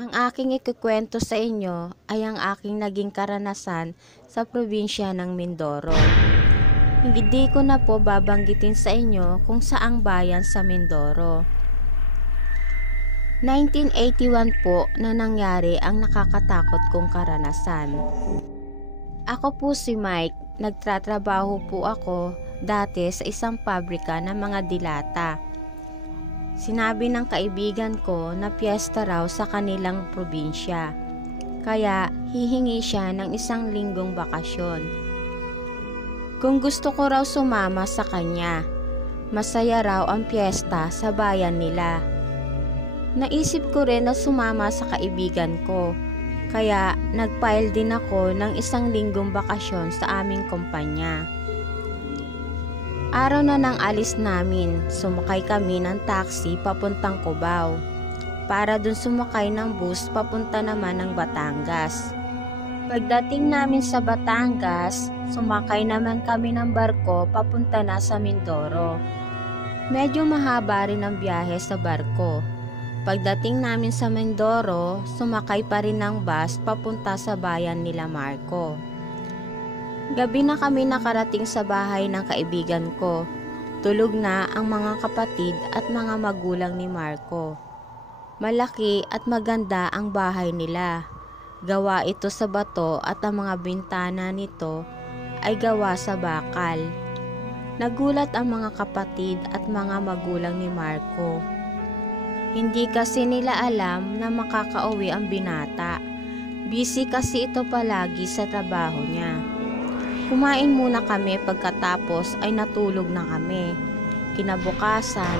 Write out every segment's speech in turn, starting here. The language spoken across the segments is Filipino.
Ang aking ikukwento sa inyo ay ang aking naging karanasan sa probinsya ng Mindoro. Hindi ko na po babanggitin sa inyo kung saang bayan sa Mindoro. 1981 po na nangyari ang nakakatakot kong karanasan. Ako po si Mike, nagtatrabaho po ako dati sa isang pabrika ng mga dilata. Sinabi ng kaibigan ko na piyesta raw sa kanilang probinsya, kaya hihingi siya ng 1 linggong bakasyon. Kung gusto ko raw sumama sa kanya, masaya raw ang piyesta sa bayan nila. Naisip ko rin na sumama sa kaibigan ko, kaya nag-file din ako ng 1 linggong bakasyon sa aming kumpanya. Araw na ng alis namin, sumakay kami ng taxi papuntang Cubao, para dun sumakay ng bus papunta naman ng Batangas. Pagdating namin sa Batangas, sumakay naman kami ng barko papunta na sa Mindoro. Medyo mahaba rin ang biyahe sa barko. Pagdating namin sa Mindoro, sumakay pa rin ng bus papunta sa bayan nila Marco. Gabi na kami nakarating sa bahay ng kaibigan ko. Tulog na ang mga kapatid at mga magulang ni Marco. Malaki at maganda ang bahay nila. Gawa ito sa bato at ang mga bintana nito ay gawa sa bakal. Nagulat ang mga kapatid at mga magulang ni Marco. Hindi kasi nila alam na makakauwi ang binata. Busy kasi ito palagi sa trabaho niya. Kumain muna kami, pagkatapos ay natulog na kami. Kinabukasan,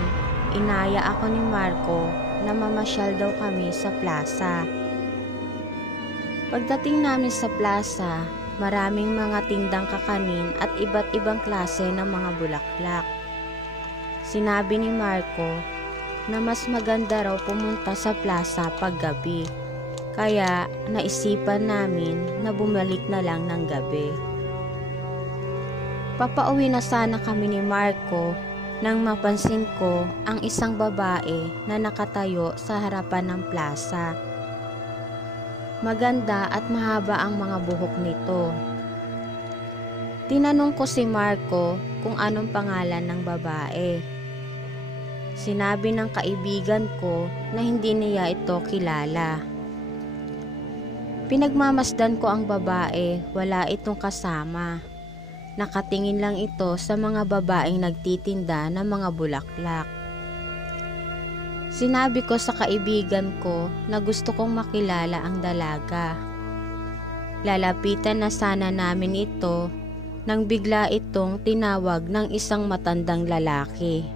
inaya ako ni Marco na mamasyal daw kami sa plaza. Pagdating namin sa plaza, maraming mga tindang kakanin at iba't ibang klase ng mga bulaklak. Sinabi ni Marco na mas maganda raw pumunta sa plaza paggabi, kaya naisipan namin na bumalik na lang ng gabi. Papauwi na sana kami ni Marco nang mapansin ko ang isang babae na nakatayo sa harapan ng plaza. Maganda at mahaba ang mga buhok nito. Tinanong ko si Marco kung anong pangalan ng babae. Sinabi ng kaibigan ko na hindi niya ito kilala. Pinagmamasdan ko ang babae, wala itong kasama. Nakatingin lang ito sa mga babaeng nagtitinda ng mga bulaklak. Sinabi ko sa kaibigan ko na gusto kong makilala ang dalaga. Lalapitan na sana namin ito nang bigla itong tinawag ng isang matandang lalaki.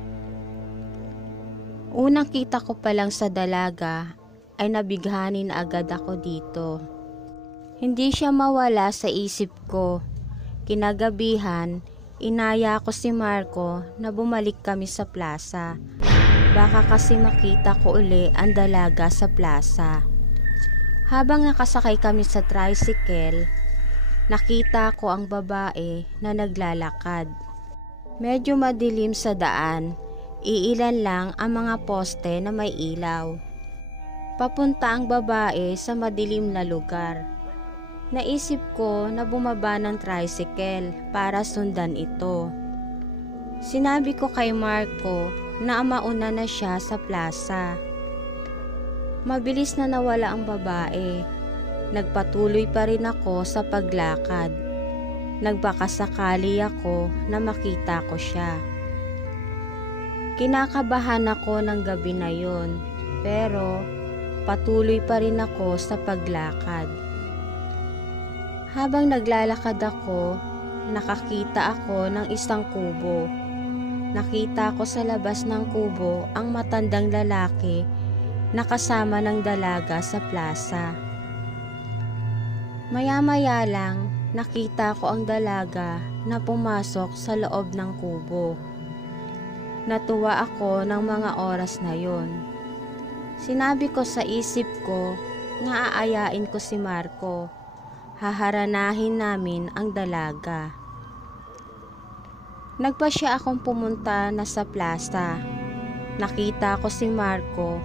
Unang kita ko pa lang sa dalaga ay nabighani na agad ako dito. Hindi siya mawala sa isip ko. Kinagabihan, inaya ko si Marco na bumalik kami sa plaza. Baka kasi makita ko uli ang dalaga sa plaza. Habang nakasakay kami sa tricycle, nakita ko ang babae na naglalakad. Medyo madilim sa daan, iilan lang ang mga poste na may ilaw. Papunta ang babae sa madilim na lugar. Naisip ko na bumaba ng tricycle para sundan ito. Sinabi ko kay Marco na mauna na siya sa plaza. Mabilis na nawala ang babae. Nagpatuloy pa rin ako sa paglakad. Nagbakasakali ako na makita ko siya. Kinakabahan ako ng gabi na yon, pero patuloy pa rin ako sa paglakad. Habang naglalakad ako, nakakita ako ng isang kubo. Nakita ko sa labas ng kubo ang matandang lalaki na kasama ng dalaga sa plaza. Maya-maya lang, nakita ko ang dalaga na pumasok sa loob ng kubo. Natuwa ako ng mga oras na yon. Sinabi ko sa isip ko na aayain ko si Marco. Haharanahin namin ang dalaga. Nagpasya akong pumunta na sa plaza. Nakita ko si Marco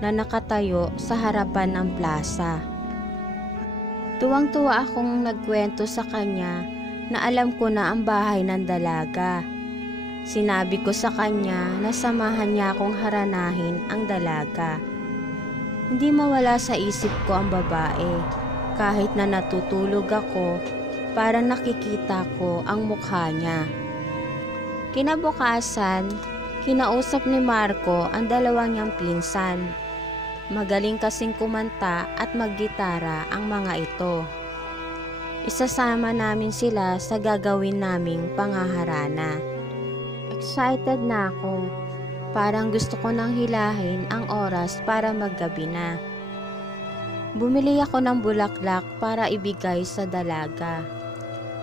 na nakatayo sa harapan ng plaza. Tuwang-tuwa akong nagkwento sa kanya na alam ko na ang bahay ng dalaga. Sinabi ko sa kanya na samahan niya akong haranahin ang dalaga. Hindi mawala sa isip ko ang babae. Kahit na natutulog ako, parang nakikita ko ang mukha niya. Kinabukasan, kinausap ni Marco ang dalawang niyang pinsan. Magaling kasing kumanta at maggitara ang mga ito. Isasama namin sila sa gagawin naming pangaharana. Excited na ako. Parang gusto ko nang hilahin ang oras para maggabi na. Bumili ako ng bulaklak para ibigay sa dalaga.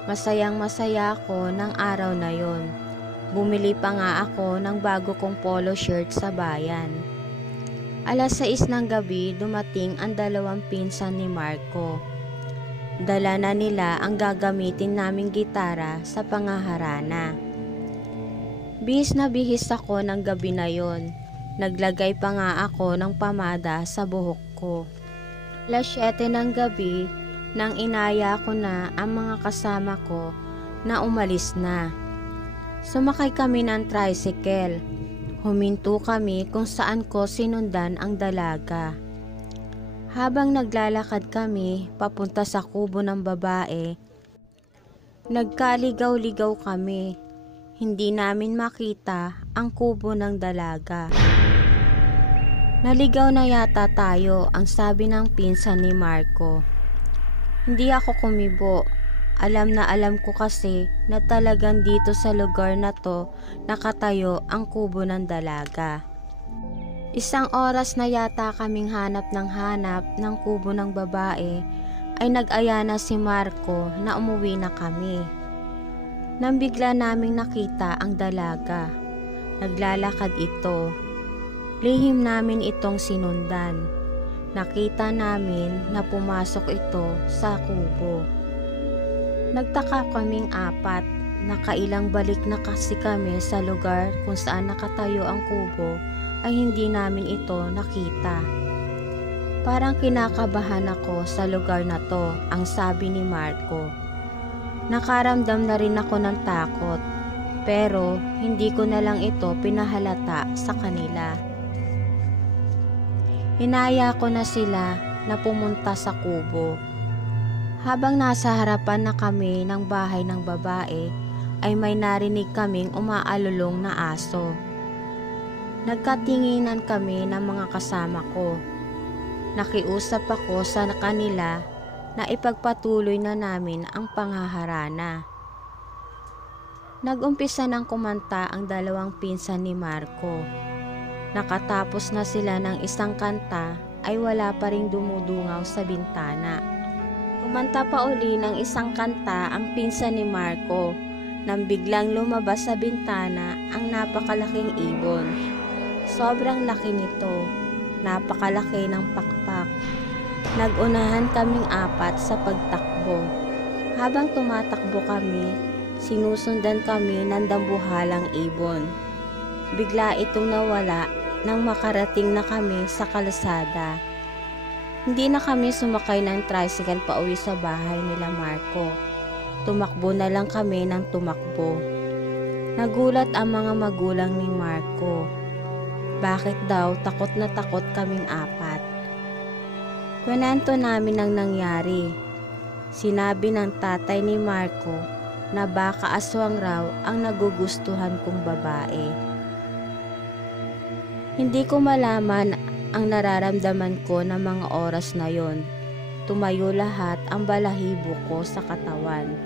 Masayang masaya ako ng araw na yon. Bumili pa nga ako ng bago kong polo shirt sa bayan. 6:00 ng gabi dumating ang dalawang pinsan ni Marco. Dala na nila ang gagamitin naming gitara sa pangaharana. Bihis na bihis ako ng gabi na yon. Naglagay pa nga ako ng pamada sa buhok ko. 7:00 ng gabi nang inaya ko na ang mga kasama ko na umalis na. Sumakay kami ng tricycle. Huminto kami kung saan ko sinundan ang dalaga. Habang naglalakad kami papunta sa kubo ng babae, nagkaligaw-ligaw kami. Hindi namin makita ang kubo ng dalaga. Naligaw na yata tayo, ang sabi ng pinsan ni Marco. Hindi ako kumibo. Alam na alam ko kasi na talagang dito sa lugar na to nakatayo ang kubo ng dalaga. 1 oras na yata kaming hanap ng kubo ng babae ay nag-aya na si Marco na umuwi na kami. Nang bigla naming nakita ang dalaga. Naglalakad ito. Lihim namin itong sinundan. Nakita namin na pumasok ito sa kubo. Nagtaka kaming 4. Nakailang balik na kasi kami sa lugar kung saan nakatayo ang kubo ay hindi namin ito nakita. Parang kinakabahan ako sa lugar na to, ang sabi ni Marco. Nakaramdam na rin ako ng takot, pero hindi ko na lang ito pinahalata sa kanila. Hinaya ko na sila na pumunta sa kubo. Habang nasa harapan na kami ng bahay ng babae, ay may narinig kaming umaalulong na aso. Nagkatinginan kami ng mga kasama ko. Nakiusap ako sa kanila na ipagpatuloy na namin ang panghaharana. Nag-umpisa ng kumanta ang dalawang pinsan ni Marco. Nakatapos na sila ng isang kanta ay wala pa ring dumudungaw sa bintana. Kumanta pa uli ng isang kanta ang pinsan ni Marco nang biglang lumabas sa bintana ang napakalaking ibon. Sobrang laki nito, napakalaki ng pakpak. Nag-unahan kaming 4 sa pagtakbo. Habang tumatakbo kami, sinusundan kami ng dambuhalang ibon. Bigla itong nawala nang makarating na kami sa kalsada. Hindi na kami sumakay ng tricycle pa uwi sa bahay nila Marco. Tumakbo na lang kami ng tumakbo. Nagulat ang mga magulang ni Marco. Bakit daw takot na takot kaming 4? Kwento namin ang nangyari. Sinabi ng tatay ni Marco na baka aswang raw ang nagugustuhan kong babae. Hindi ko malaman ang nararamdaman ko ng mga oras na yon. Tumayo lahat ang balahibo ko sa katawan.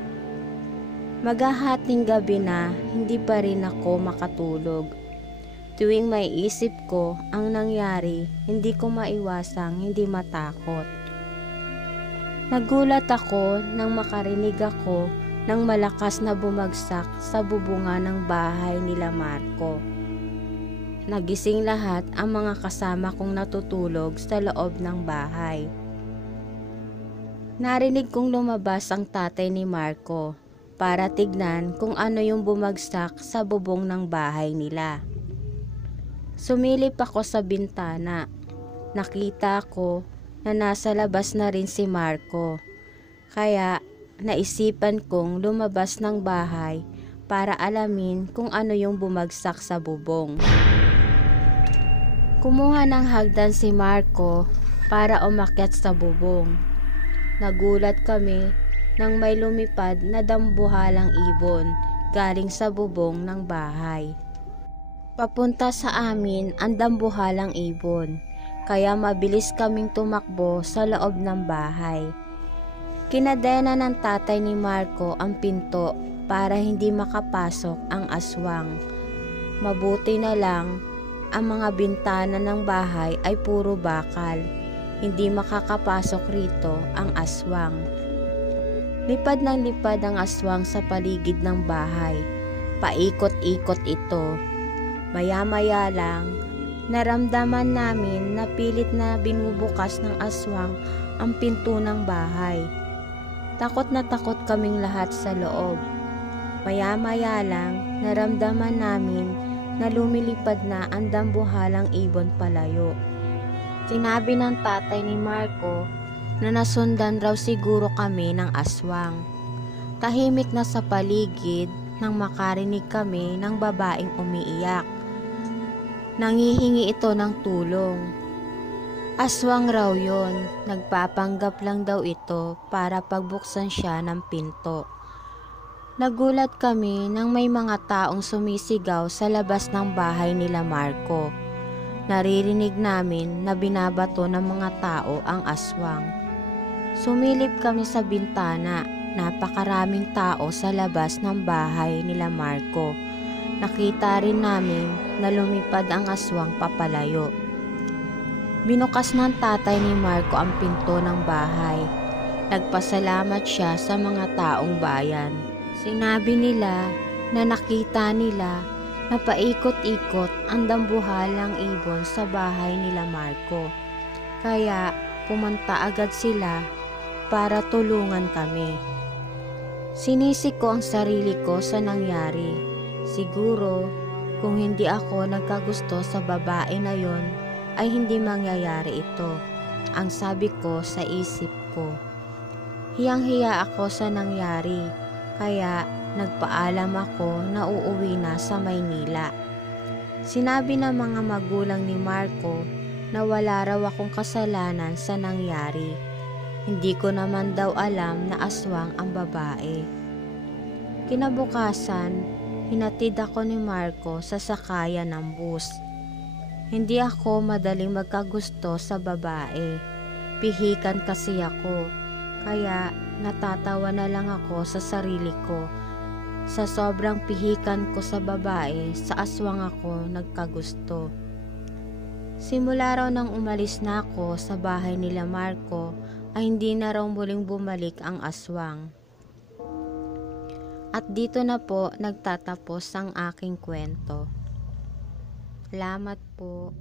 Maghahating gabi na, hindi pa rin ako makatulog. Tuwing may isip ko ang nangyari, hindi ko maiwasang hindi matakot. Nagulat ako nang makarinig ako ng malakas na bumagsak sa bubungan ng bahay nila Marco. Nagising lahat ang mga kasama kong natutulog sa loob ng bahay. Narinig kong lumabas ang tatay ni Marco para tignan kung ano yung bumagsak sa bubong ng bahay nila. Sumilip ako sa bintana. Nakita ko na nasa labas na rin si Marco. Kaya naisipan kong lumabas ng bahay para alamin kung ano yung bumagsak sa bubong. Kumuha ng hagdan si Marco para umakyat sa bubong. Nagulat kami nang may lumipad na dambuhalang ibon galing sa bubong ng bahay. Papunta sa amin ang dambuhalang ibon, kaya mabilis kaming tumakbo sa loob ng bahay. Kinadena ng tatay ni Marco ang pinto para hindi makapasok ang aswang. Mabuti na lang ang mga bintana ng bahay ay puro bakal. Hindi makakapasok rito ang aswang. Lipad ng lipad ang aswang sa paligid ng bahay. Paikot-ikot ito. Maya-maya lang, naramdaman namin na pilit na binubukas ng aswang ang pinto ng bahay. Takot na takot kaming lahat sa loob. Maya-maya lang, naramdaman namin na lumilipad na ang dambuhalang ibon palayo. Sinabi ng tatay ni Marco na nasundan raw siguro kami ng aswang. Tahimik na sa paligid nang makarinig kami ng babaeng umiiyak. Nangihingi ito ng tulong. Aswang raw yon, nagpapanggap lang daw ito para pagbuksan siya ng pinto. Nagulat kami nang may mga taong sumisigaw sa labas ng bahay nila Marco. Naririnig namin na binabato ng mga tao ang aswang. Sumilip kami sa bintana, napakaraming tao sa labas ng bahay nila Marco. Nakita rin namin na lumipad ang aswang papalayo. Binukas ng tatay ni Marco ang pinto ng bahay. Nagpasalamat siya sa mga taong bayan. Sinabi nila na nakita nila na paikot-ikot ang dambuhalang ibon sa bahay nila Marco. Kaya pumunta agad sila para tulungan kami. Sinisi ko ang sarili ko sa nangyari. Siguro kung hindi ako nagkagusto sa babae na yon, ay hindi mangyayari ito, ang sabi ko sa isip ko. Hiyang-hiya ako sa nangyari, kaya nagpaalam ako na uuwi na sa Maynila. Sinabi ng mga magulang ni Marco na wala raw akong kasalanan sa nangyari. Hindi ko naman daw alam na aswang ang babae. Kinabukasan, hinatid ako ni Marco sa sakayan ng bus. Hindi ako madaling magkagusto sa babae. Pihikan kasi ako, kaya natatawa na lang ako sa sarili ko. Sa sobrang pihikan ko sa babae, sa aswang ako nagkagusto. Simula raw nang umalis na ako sa bahay nila Marco, ay hindi na raw muling bumalik ang aswang. At dito na po nagtatapos ang aking kwento. Salamat po.